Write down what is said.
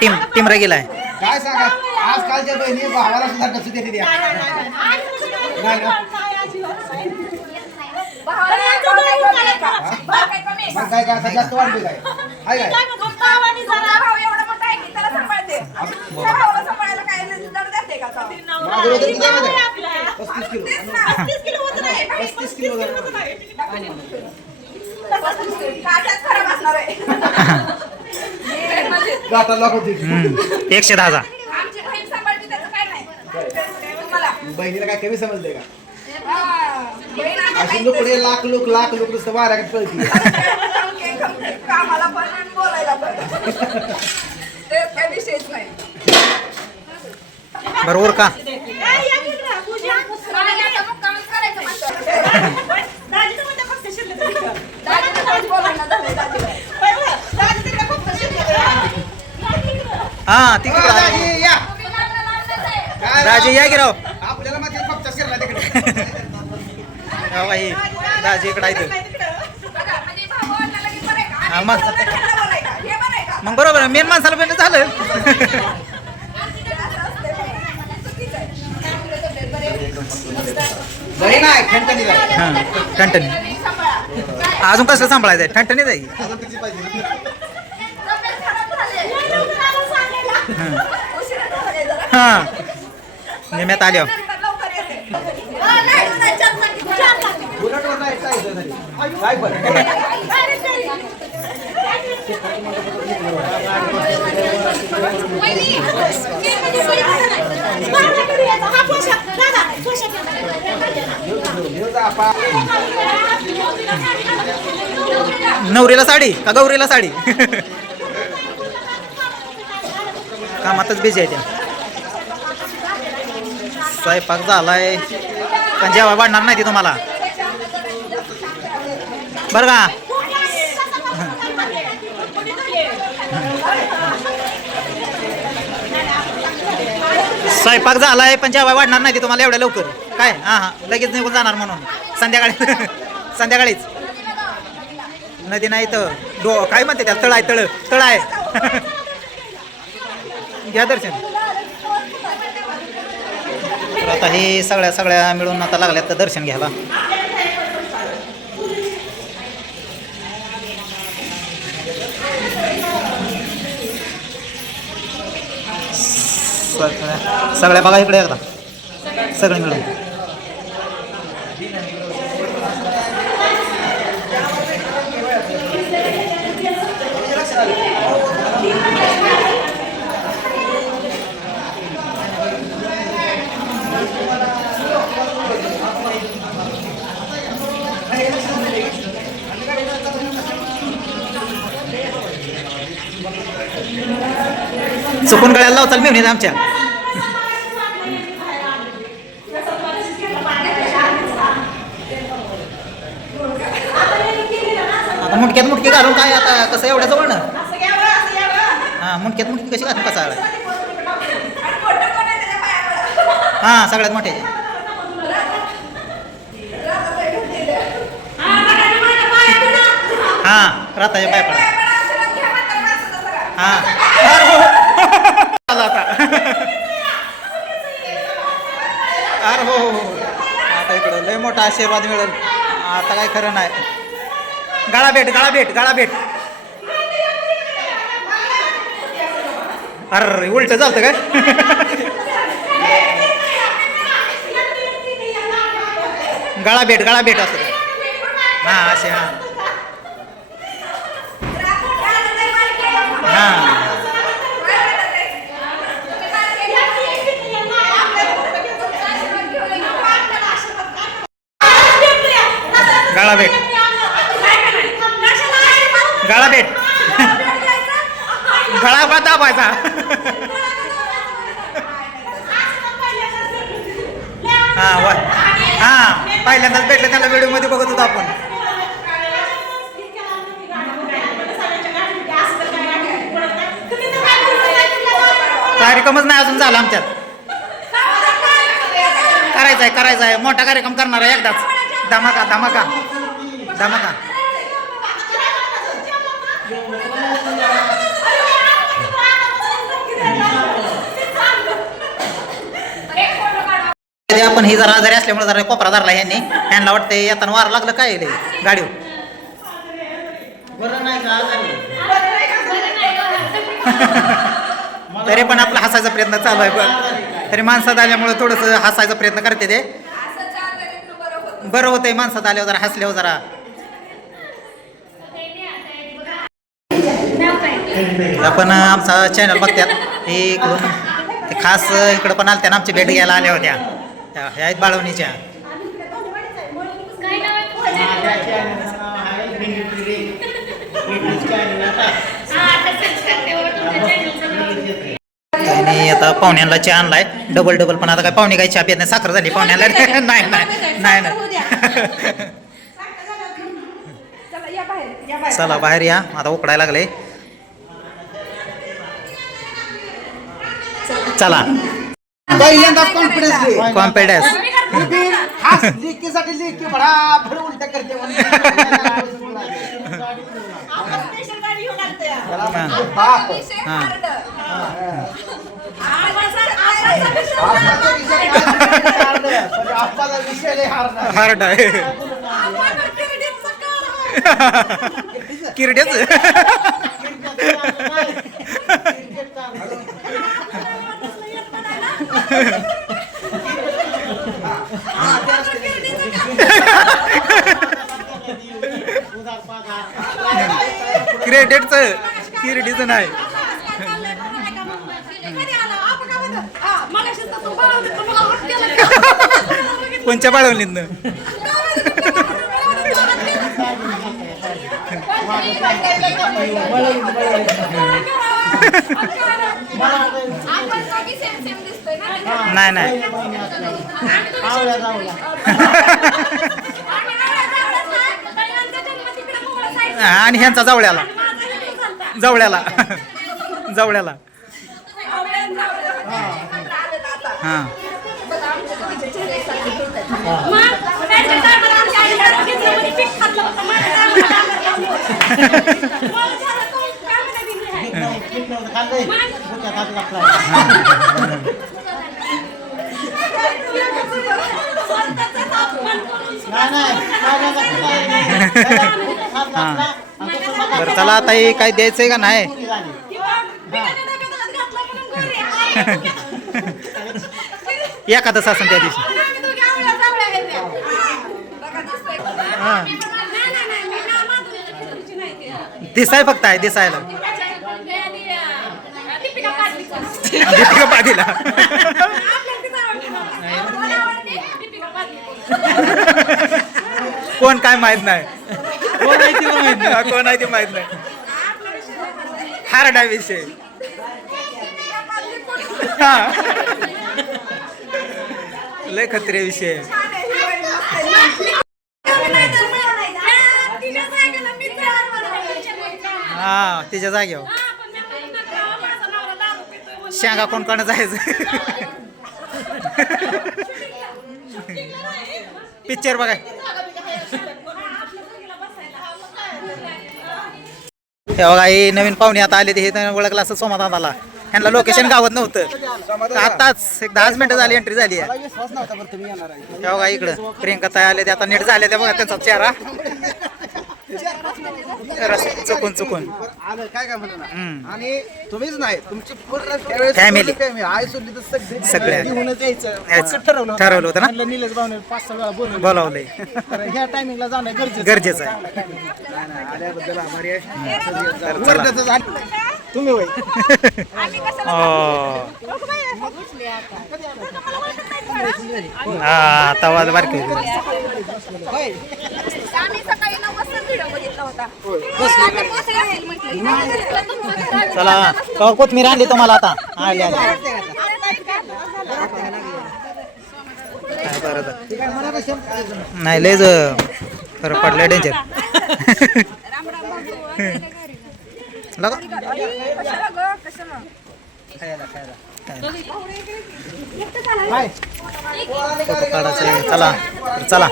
Team team गेलाय काय सांगा? आजकालच्या बहिणी भावाला सुद्धा कसं देते द्या मग काय काय जास्त वाढली काय? हाय काय? एकशे दहाचा बहिणीला काय कमी समजले का? अशी लुकडे लाख लोक लाख लोक नुसतं वाऱ्याकडे पळती. कामाला पण आणि बोलायला पण. ते काही विषयच नाही. बरोबर का? हा तिकडे. काय राजे. या की राव आपल्याला माहिती आहे, फक्त शिरला तिकडे. बाई. राजे इकडे आहे हा, मग. मग बरोबर मेन माणसाला पण झालं. आहे आहे. हा ठणठणी. अजून कसं सांभाळायचं आहे? ठणठणी जाई अजून किती पाहिजे? हा. निम्यात आल्यावर. नवरीला साडी का गौरीला साडी? कामातच बिझी आहे त्या स्वयंपाक झालाय. पण जेव्हा वाढणार नाही ती तुम्हाला. बरं का? स्वयंपाक झालाय पण जेव्हा वाढणार नाही ती तुम्हाला एवढ्या लवकर. काय? हां हां. लगेच निघून जाणार म्हणून. संध्याकाळी. संध्याकाळीच. नदी नाही तर डो काय म्हणते त्याला? तळ आहे तळ तळ आहे घ्या दर्शन. तर आता हे सगळ्या सगळ्या मिळून आता लागल्यात तर दर्शन घ्यायला. सगळ्या सगळ्या बघा इकडे एकदा. सगळे मिळून. चुकून गळ्याला लावचाल मिळून आमच्या. आता मुटक्यात मुटकी घालून काय आता? कसं एवढ्या जवळ ना? हा मुटक्यात मुटकी कशी घालून कसा हा सगळ्यात मोठ्या हा राहता पाय पडा हा. आला आता अरे हो हो, हो. आता इकडं लय मोठा आशीर्वाद मिळेल. आता काय खरं नाही. गाळा भेट गाळा भेट गाळा भेट. अरे उलट चालतं काय? गळा भेट गळा भेट असं. हां असे हां. गाळा भेट गाळा भेट गळा बा दाबायचा हा वा. हा पहिल्यांदाच भेटलं त्याला व्हिडिओमध्ये बघत होतो आपण. कार्यक्रमच नाही अजून झाला आमच्यात. करायचा आहे करायचा आहे मोठा कार्यक्रम करणार आहे एकदाच. धमाका धमाका. धमाका आपण हे जरा आजारी असल्यामुळे जरा कोपरा धरला यांनी. ह्यांना वाटतं येताना वार लागलं काय गाडी नाही तरी पण आपला हसायचा प्रयत्न चालू आहे पण तरी माणसात आल्यामुळे थोडंसं हसायचा प्रयत्न करते ते. बरं होतंय माणसात आल्यावर जरा हसल्यावर जरा. आपण आमचा चॅनल बघतात हे इकडून ते खास इकडं पण आलत्या ना आमची भेट घ्यायला आल्या होत्या. त्या- ह्या आहेत बाळवणीच्या. आणि आता पाहुण्यांना चहा आणलाय. डबल डबल पण आता काय पाहुणे काही चहा पित नाही. साखर झाली पाहुण्याला नाही. नाही नाही नाही. चला या बाहेर या बाहेर. चला बाहेर या. आता उकडायला लागले. चला. पहिल्यांदा कॉन्फिडन्स कॉन्फिडन्स लेकीसाठी लेकी करते बाप. हा. विषय लय आहे. हार्ड आहे. आम्हाला क्रेडिटचं क्रेडिटचं किरडीचं नाही कोणच्या आपण दिसतोय ना? नाही नाही. आणि ह्यांचा जवळ्याला. जवळ्याला जवळ्याला. हां बघा, आमच्या दोघीचे चेहरे सारखे दिसतात. मग त्याच्या टायमाला आमच्या आईला बघितलं, म्हणे पीठ खाल्लं होतं. माझ्या टायमाला आम्हाला खाल्लं. मला झालं, तो काय म्हणे बिगडी आहे. स्वतःचाच अपमान करून सुद्धा हां बरं चला आता हे काय द्यायचंय का नाही. एखादं असेल त्या दिवशी आम्ही दोघी आवळ्या जावळ्या आहेत त्या. बघा, दिसतंय का? हां नाही, नाही, नाही, मी ना माधुरीच्या खिचडीची नाही ती. दिसाय फक्त आहे दिसायला दीपिका पाटील. कोण काय माहीत नाही माहीत नाही कोण आहे ते माहीत नाही. आपला विषय हार्ड आहे विषय. हा. लय खत्रे विषय. हा, तिच्या जागेला जागेवर हो. शेंगा कोण कोण जायचं? पिक्चर बघाय. काही नवीन पाहुणे आता आले ते हे त्यांनी ओळखलं असं सोमादादाला ह्यांना लोकेशन गावत नव्हतं. आताच एक दहाच मिनिटं झाली एंट्री झाली आहे. तेव्हा इकडं. प्रियंका ताई आले ते आता नीट झाले ते बघा त्यांचा चेहरा. चुकून चुकून आलं काय काय म्हणा. आणि तुम्हीच नाही तुमची पूर्ण त्यावेळेस Family. family. आई सोडली तर सगळे सगळे. घेऊनच यायचं यायचं. फक्त ठरवलं. ठरवलं होतं ना? म्हणलं निलेश भाऊने पाच सहा वेळा बोलवलं बोलावलंय तर ह्या टायमिंगला जाणं गरजेचं गरजेचं आहे नाही, नाही, आल्याबद्दल आभारी आहे वर्धाचं झालं. तुम्ही होय बाई, हा तवा बारकी. आम्ही सकाळी व्हिडिओ बघितला होता चला कवा कोथमीर आणली तुम्हाला आता. आली आली. नाही लयच खरं पडलं डेंजर लगा. चला चला.